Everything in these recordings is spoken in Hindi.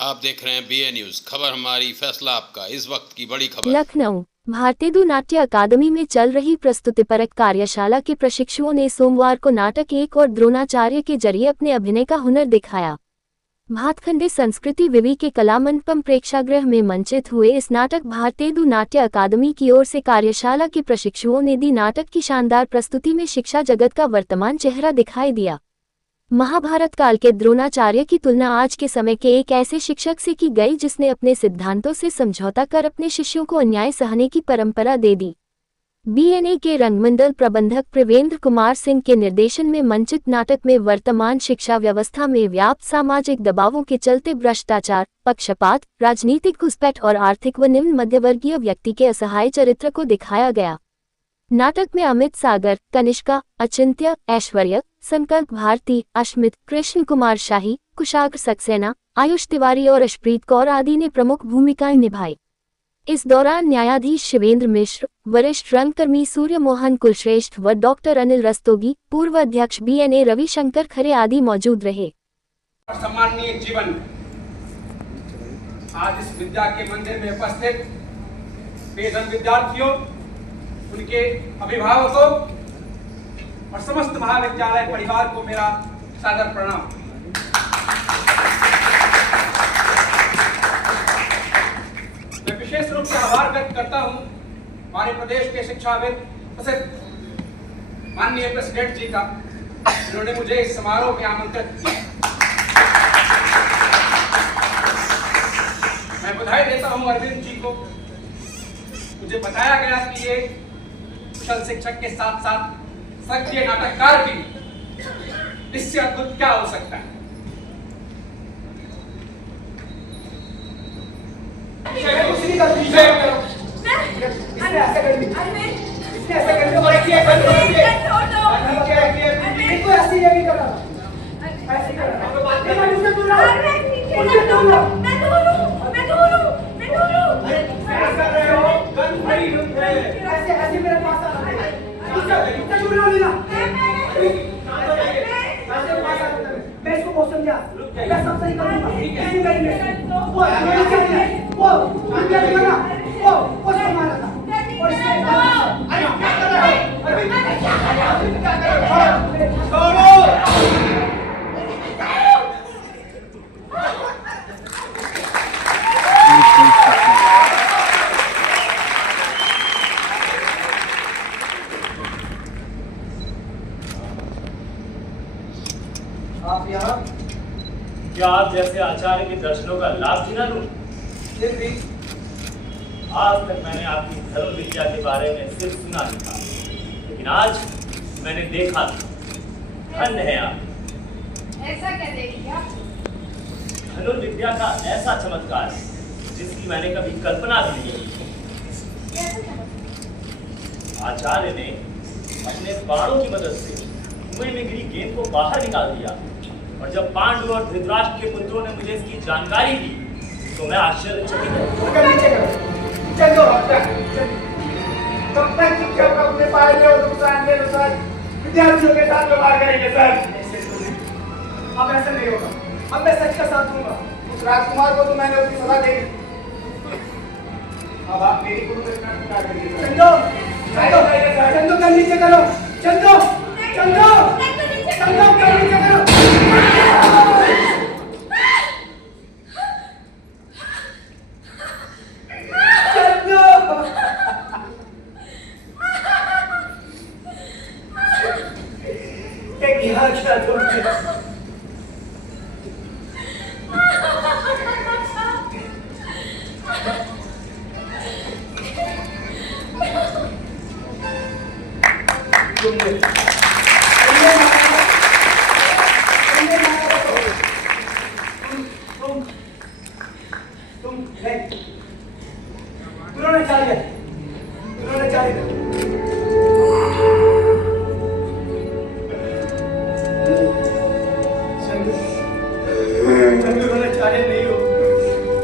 आप देख रहे हैं BA न्यूज। खबर हमारी, फैसला आपका। इस वक्त की बड़ी खबर। लखनऊ भारतेदु नाट्य अकादमी में चल रही प्रस्तुतिपरक कार्यशाला के प्रशिक्षुओं ने सोमवार को नाटक एक और द्रोणाचार्य के जरिए अपने अभिनय का हुनर दिखाया। भातखंडे संस्कृति विवि के कलामंडपम प्रेक्षागृह में मंचित हुए इस नाटक भारतेदु नाट्य अकादमी की ओर से कार्यशाला के प्रशिक्षुओं ने दी नाटक की शानदार प्रस्तुति में शिक्षा जगत का वर्तमान चेहरा दिखाई दिया। महाभारत काल के द्रोणाचार्य की तुलना आज के समय के एक ऐसे शिक्षक से की गई जिसने अपने सिद्धांतों से समझौता कर अपने शिष्यों को अन्याय सहने की परंपरा दे दी। BNA के रंगमंडल प्रबंधक प्रवेंद्र कुमार सिंह के निर्देशन में मंचित नाटक में वर्तमान शिक्षा व्यवस्था में व्याप्त सामाजिक दबावों के चलते भ्रष्टाचार, पक्षपात, राजनीतिक घुसपैठ और आर्थिक व निम्न मध्यवर्गीय व्यक्ति के असहाय चरित्र को दिखाया गया। नाटक में अमित सागर, कनिष्का, अचिंत्य, ऐश्वर्य, संकल्प भारती, अश्मित, कृष्ण कुमार शाही, कुशाग्र सक्सेना, आयुष तिवारी और अशप्रीत कौर आदि ने प्रमुख भूमिकाएं निभाई। इस दौरान न्यायाधीश शिवेंद्र मिश्र, वरिष्ठ रंगकर्मी सूर्य मोहन कुलश्रेष्ठ व डॉक्टर अनिल रस्तोगी, पूर्व अध्यक्ष BNA रविशंकर खरे आदि मौजूद रहे। सम्माननीय जीवन आज इस विद्या के मंदिर में उपस्थित बेघर विद्यार्थियों, उनके अभिभावकों और समस्त महाविद्यालय परिवार को मेरा सादर प्रणाम। मैं विशेष रूप से आभार व्यक्त करता हूं हमारे प्रदेश के शिक्षाविद प्रसिद्ध माननीय प्रेसिडेंट जी का, जिन्होंने मुझे इस समारोह में आमंत्रित किया। मैं बधाई देता हूं अरविंद जी को। मुझे बताया गया कि ये कुशल शिक्षक के साथ साथ सक्रिय नाटककार भी, इससे अद्भुत क्या हो सकता है। क्या आप जैसे आचार्य के दर्शनों का लाभ भी ना लूं? आज तक मैंने आपकी धनुर्विद्या विद्या के बारे में सिर्फ सुना ही था, लेकिन आज मैंने देखा धन्य है आप। ऐसा क्या देख लिया? धनुर्विद्या का ऐसा चमत्कार जिसकी मैंने कभी कल्पना भी नहीं की। आचार्य ने अपने बाणों की मदद से कुएं में गिरी गेंद को बाहर निकाल दिया, और जब पांडु और धृतराष्ट्र के पुत्रों ने मुझे इसकी जानकारी दी तो मैं आश्चर्यचकित विद्यार्थियों के साथ व्यवहार करेंगे सर। अब ऐसा नहीं होगा। अब मैं सच का साथ दूंगा। उस राजकुमार को तो मैंने उसकी सजा दे दी। अब आप मेरी गुरु दक्षिणा स्वीकार करिए। चंदो, चंदो का नीचे करो। चंदो, चंदो, चंदो का नीचे करो।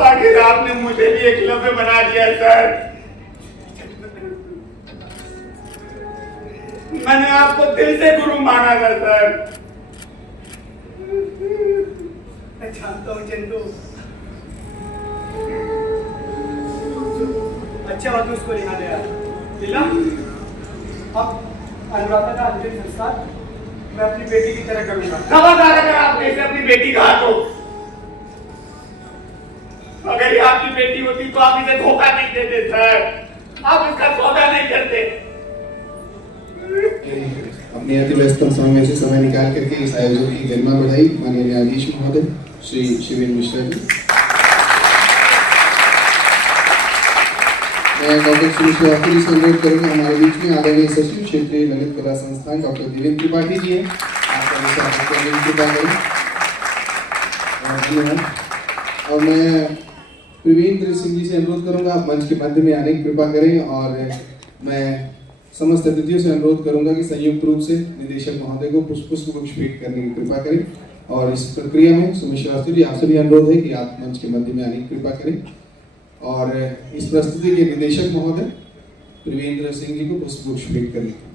आखिर आपने मुझे भी एकलव्य बना दिया सर। मैंने आपको दिल से गुरु माना था सर। मैं जानता हूँ चंदू, अच्छे बात उसको यहाँ ले आया। लीला, अब अनुराधा का अंतिम संस्कार मैं अपनी बेटी की तरह करूंगा। खबरदार अगर आपने इसे अपनी बेटी कहा तो, अगर ये आपकी बेटी होती तो आप इसे धोखा नहीं देते सर, आप इसका सौदा नहीं करते। अपने अति व्यस्तम समय में से समय निकाल करके इस आयोजन की गरिमा बढ़ाई माननीय न्यायाधीश महोदय श्री शिवेंद्र मिश्रा जी। मैं डॉक्टर सुमिश्रा आखिरी से अनुरोध करूंगा हमारे बीच में आदरणीय सचिव क्षेत्रीय ललित कला संस्थान डॉक्टर देवेंद्र त्रिपाठी जी है। धन्यवाद। और मैं प्रवीण सिंह जी से अनुरोध करूंगा आप मंच के मध्य में आने की कृपा करें। और मैं समस्त अतिथियों से अनुरोध करूंगा कि संयुक्त रूप से निदेशक महोदय को पुष्प गुच्छ भेंट करने की कृपा करें। और इस प्रक्रिया में सुमिश्रा जी आपसे भी अनुरोध है कि आप मंच के मध्य में आने की कृपा करें। और इस प्रस्तुति के निदेशक महोदय प्रवीण सिंह जी को पुष्प गुच्छ भेंट करने की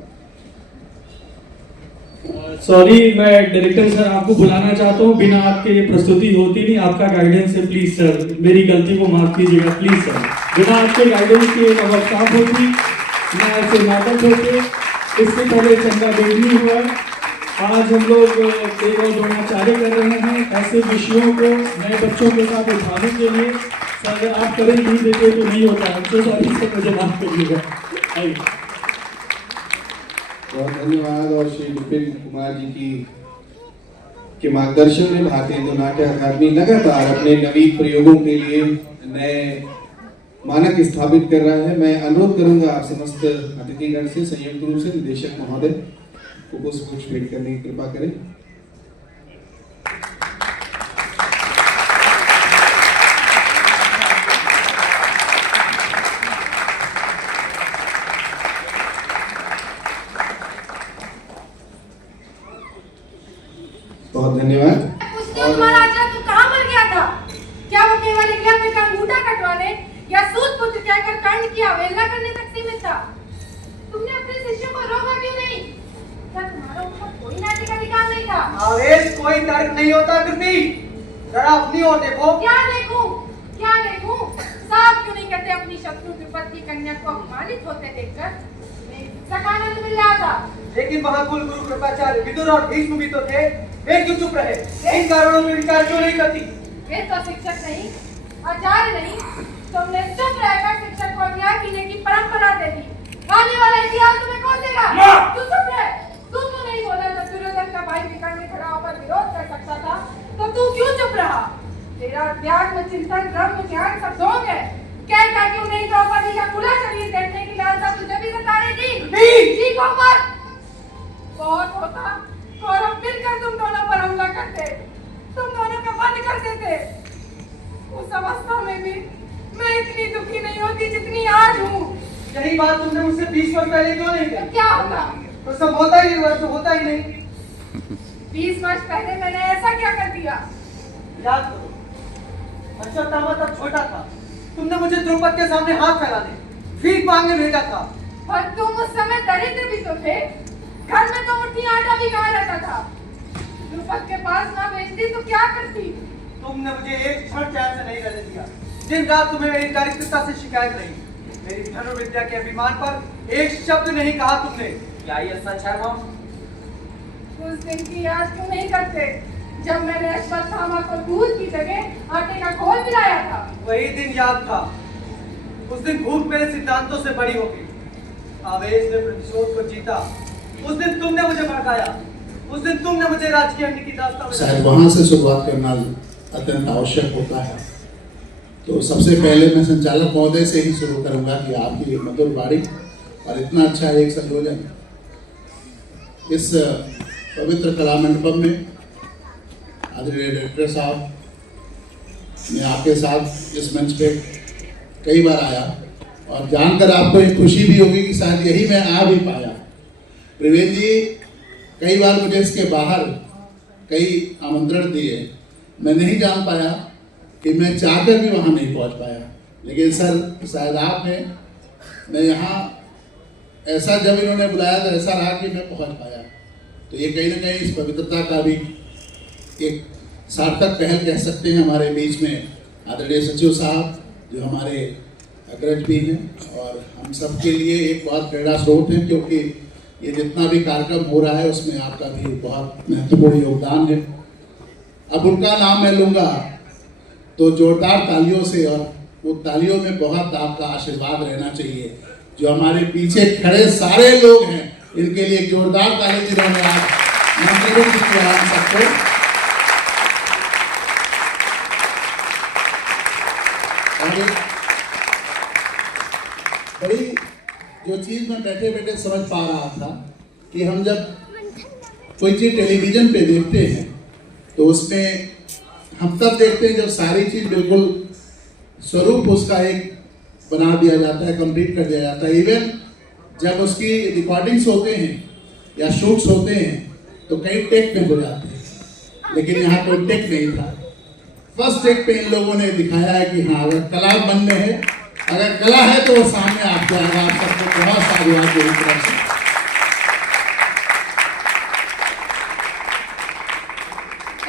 सॉरी, मैं डायरेक्टर सर आपको बुलाना चाहता हूँ, बिना आपके ये प्रस्तुति होती नहीं। आपका गाइडेंस है, प्लीज सर मेरी गलती को माफ कीजिएगा प्लीज सर। बिना आपके गाइडेंस के एक अवस्था होती, मैं ऐसे नाटक होते। इससे पहले चंदा बेगनी हुआ, आज हम लोग एक और द्रोणाचार्य कर रहे हैं। ऐसे विषयों को नए बच्चों के साथ उठाने के लिए सर अगर आप करें नहीं देते तो नहीं होता। हमसे सॉरी सर, मुझे माफ करिएगा। बहुत धन्यवाद। और श्री विपिन कुमार जी के मार्गदर्शन में भारतीय हिंदू नाट्य अकादमी लगातार अपने नवीन प्रयोगों के लिए नए मानक स्थापित कर रहा है। मैं अनुरोध करूंगा आप समस्त अतिथिगण से संयुक्त रूप से निदेशक महोदय को पुष्प गुच्छ भेंट करने की कृपा करें। बहुत धन्यवाद। महाराजा तू कहाँ मर गया था? क्या वो केवल एकलव्य का अंगूठा कटवाने या सूत पुत्र कहकर कर्ण की अवहेलना करने तक सीमित था? तुमने अपने शिष्यों को रोका क्यों नहीं? क्या तुम्हारा ऊपर कोई नैतिक अधिकार नहीं था? आवेश कोई तर्क नहीं होता कृति, जरा अपनी ओर देखो। क्या देखूं? क्या देखूं? साफ क्यों नहीं करते अपनी शत्रु द्रुपद की कन्या को अपमानित होते देखकर? आनंद मिल रहा था। लेकिन वहाँ कुल गुरु कृपाचार्य विदुर और भीष्म भी तो थे, वे क्यों चुप रहे? इन कारणों में विचार क्यों नहीं करती? वे तो शिक्षक नहीं, आचार्य नहीं, तुमने चुप रहकर शिक्षक को अन्याय करने की परंपरा दे दी। आने वाला इतिहास तुम्हें कौन देगा? तू चुप रह। तू क्यों नहीं बोला जब दुर्योधन का भाई विकर्ण खड़ा होकर विरोध कर सकता था? तो तू क्यों चुप रहा? तेरा अध्यात्म चिंतन ब्रह्म ज्ञान सब ढोंग है। कहता क्यों नहीं द्रौपदी का खुला शरीर देखने की लालसा तुझे भी सता रही थी? जी को मत। बहुत होता कौरव मिलकर तुम दोनों पर हमला करते, तुम दोनों का वध कर देते। उस अवस्था में भी मैं इतनी दुखी नहीं होती जितनी आज हूँ। यही बात तुमने मुझसे 20 वर्ष पहले क्यों नहीं कही? क्या होता? तो सब होता ही नहीं, तो होता ही नहीं। 20 वर्ष पहले मैंने ऐसा क्या कर दिया? याद करो, अश्वत्थामा तब छोटा था, तुमने मुझे द्रुपद के सामने हाथ फैलाने, भीख मांगने भेजा था। पर तुम उस समय दरिद्र भी तो थे, घर में तो मुट्ठी आटा भी कहाँ रहता था। द्रुपद के पास ना भेजती तो क्या करती? तुमने मुझे एक क्षण चैन से नहीं रहने दिया। दिन रात तुम्हें मेरी दारिद्रता से शिकायत रही। मेरी धनुर्विद्या के अभिमान पर एक शब्द नहीं कहा तुमने। क्या ये सच है मां? उस दिन की याद क्यों नहीं करते जब मैंने अश्वत्थामा को दूध की जगह आटे का घोल मिलाया था? वही दिन याद था। उस दिन भूख मेरे सिद्धांतों से बड़ी हो गई, आवेश ने प्रतिशोध को जीता। उस दिन तुमने मुझे भड़काया, उस दिन तुमने मुझे राजकीय अग्नि की दास्तान में शायद वहां से शुरुआत करना अत्यंत आवश्यक होता है। तो सबसे पहले मैं संचालक महोदय से ही शुरू करूंगा कि आपकी मधुर वाणी और इतना अच्छा एक संयोजन इस पवित्र कला मंडपम में आदरणीय डायरेक्टर साहब, मैं आपके साथ इस मंच पे कई बार आया और जानकर आपको एक खुशी भी होगी कि शायद यही मैं आ भी पाया। प्रवीण जी कई बार मुझे इसके बाहर कई आमंत्रण दिए, मैं नहीं जान पाया कि मैं चाहकर भी वहाँ नहीं पहुँच पाया, लेकिन सर शायद आपने मैं यहाँ ऐसा जब इन्होंने बुलाया तो ऐसा रहा कि मैं पहुँच पाया। तो ये कहीं ना कहीं इस पवित्रता का भी एक सार्थक पहल कह सकते हैं। हमारे बीच में आदरणीय सचिव साहब जो हमारे अग्रज भी हैं और हम सबके लिए एक बहुत प्रेरणा स्रोत है, क्योंकि ये जितना भी कार्यक्रम हो रहा है उसमें आपका भी बहुत महत्वपूर्ण योगदान है। अब उनका नाम मैं लूँगा तो जोरदार तालियों से, और वो तालियों में बहुत आपका आशीर्वाद रहना चाहिए। जो हमारे पीछे खड़े सारे लोग हैं इनके लिए जोरदार ताली जिन्होंने आज मंत्रियों की किया हम सबको। बड़ी जो चीज मैं बैठे बैठे समझ पा रहा था कि हम जब कोई चीज टेलीविजन पे देखते हैं तो उसमें हम तब देखते हैं जब सारी चीज बिल्कुल स्वरूप उसका एक बना दिया जाता है, कंप्लीट कर दिया जाता है। इवन जब उसकी रिकॉर्डिंग्स होते हैं या शूट्स होते हैं तो कई टेक में हो जाते हैं, लेकिन यहाँ कोई टेक नहीं था। फर्स्ट टेक पे इन लोगों ने दिखाया है कि हाँ, अगर कला मन में है, अगर कला है तो वो सामने आपको आएगा। आप सबको बहुत साधुवाद पूरी तरह से।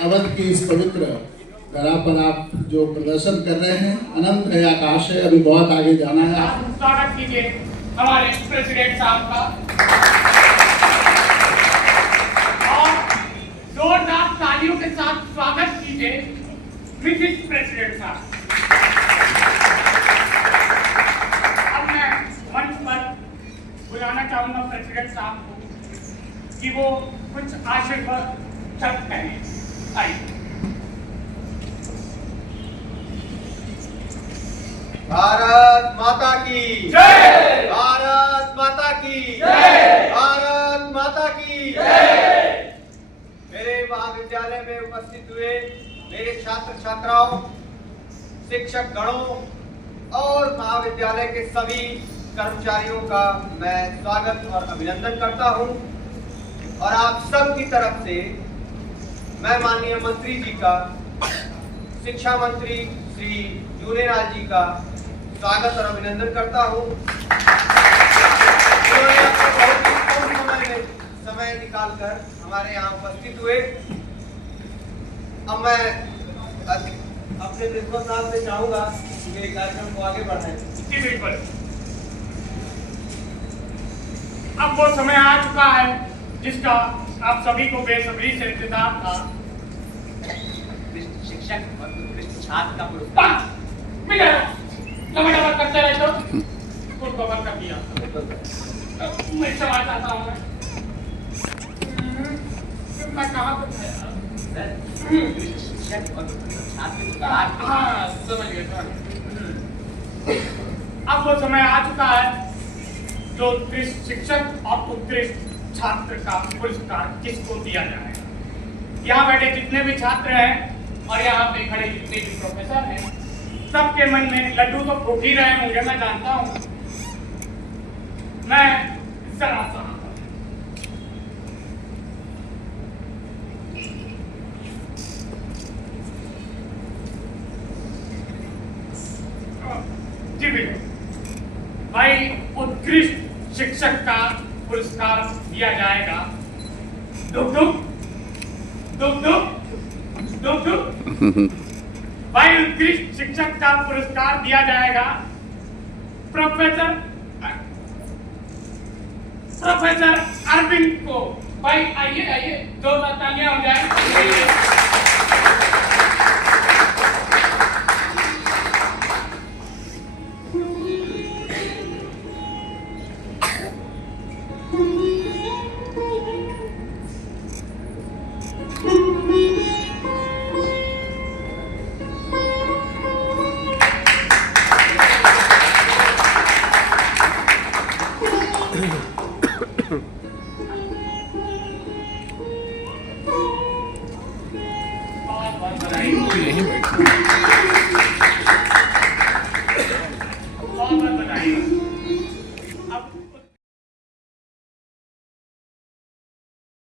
अवध की इस पवित्र धरा पर आप जो प्रदर्शन कर रहे हैं अनंत है, आकाश है, अभी बहुत आगे जाना है। आप स्वागत कीजिए हमारे प्रेसिडेंट साहब का, और जोरदार तालियों के साथ स्वागत कीजिए मिसेस प्रेसिडेंट साहब। अब मैं मंच पर बुलाना चाहूंगा प्रेसिडेंट साहब को कि वो कुछ आशीर्वाद शब्द कहें। आइए। भारत माता की जय। भारत माता की जय। भारत माता की जय। मेरे महाविद्यालय में उपस्थित हुए मेरे छात्र छात्राओं, शिक्षक गणों और महाविद्यालय के सभी कर्मचारियों का मैं स्वागत और अभिनंदन करता हूं। और आप सब की तरफ से मैं माननीय मंत्री जी का, शिक्षा मंत्री श्री जूनेलाल जी का स्वागत और अभिनंदन करता हूं। उन्होंने अपने बहुत ही कम समय निकालकर हमारे यहाँ उपस्थित हुए। अब मैं अपने प्रिंसिपल साहब से चाहूंगा कि कार्यक्रम को आगे बढ़ाएं। जी बिल्कुल। अब वो समय आ चुका है जिसका आप सभी को बेसब्री से इंतजार था। शिक्षक और उत्कृष्ट छात्र का पुरस्कार करते रहे तो कुछ कवर कर दिया। मैं सवाल चाहता हूँ मैं कहाँ पे था? शिक्षक और उत्कृष्ट छात्र। हाँ समझ गए। अब वो समय आ चुका है जो उत्कृष्ट शिक्षक और उत्कृष्ट छात्र का पुरस्कार किसको दिया जाएगा। यहाँ बैठे जितने भी छात्र हैं और यहाँ पे खड़े जितने भी प्रोफेसर हैं, सबके मन में लड्डू तो फूट ही रहे होंगे, मैं जानता हूँ। मैं जरा सा जी बिल्कुल भाई, उत्कृष्ट शिक्षक का पुरस्कार दिया जाएगा। दुख दुख दुख दुख दुख दुख भाई, उत्कृष्ट शिक्षक का पुरस्कार दिया जाएगा प्रोफेसर अरविंद को। भाई आइए आइए, दो तालियां हो जाए। यहीं बैठ